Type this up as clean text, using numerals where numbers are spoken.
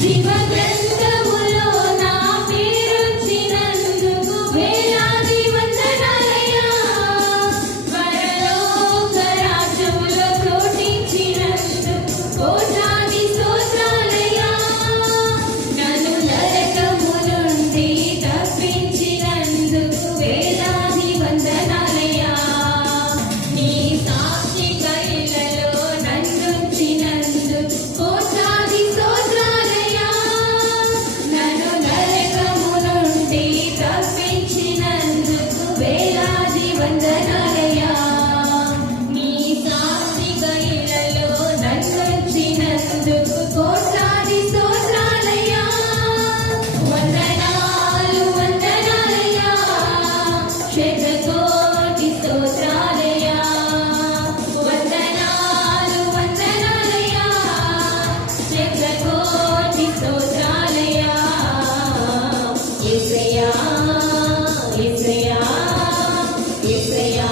జీవ గ్రంథములో నా పేరొచ్చినందుకు వేలాది వందనాలయ్యా. పరలోక రాజ్యములో చోటిచ్చినందుకు కోట్లాది స్తోత్రాలయ్యా. నన్ను నరకము నుండి తప్పించినందుకు వేలాది వందనాలయ్యా. నీ సాక్షి కైలలో నన్నుంచినందుకు కోట్లాది స్తోత్రాలయ్యా. నన్ను నరకము నుండి తప్పించినందుకు వేలాది వందనాలయ్యా. నీ సాక్షి కైలలో నన్నుంచినందుకు కోట్లాది స్తోత్రాలయ్యా. వందనాలు వందనాలయ్యా. శతకోటి స్తోత్రాలయ్యా. వందనాలు వందనాలయ్యా. శతకోటి స్తోత్రాలయ్యా. యేసయ్యా యేసయ్యా యేసయ్యా